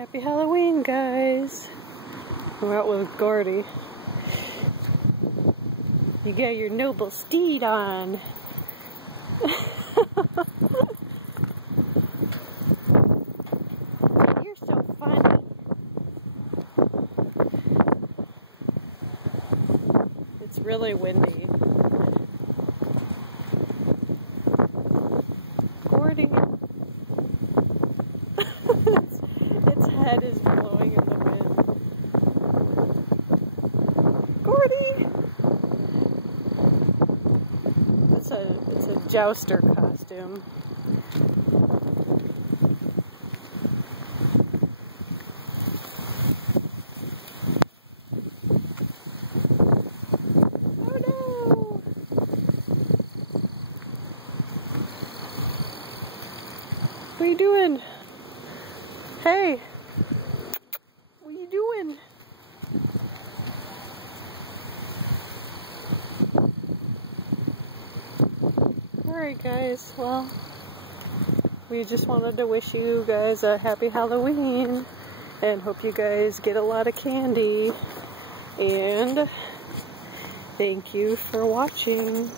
Happy Halloween, guys. We're out with Gordy. You got your noble steed on. You're so funny. It's really windy. Gordy. its head is blowing in the wind. Gordy! It's a jouster costume. Oh no! What are you doing? Hey! What are you doing? Alright guys, well, we just wanted to wish you guys a happy Halloween and hope you guys get a lot of candy, and thank you for watching.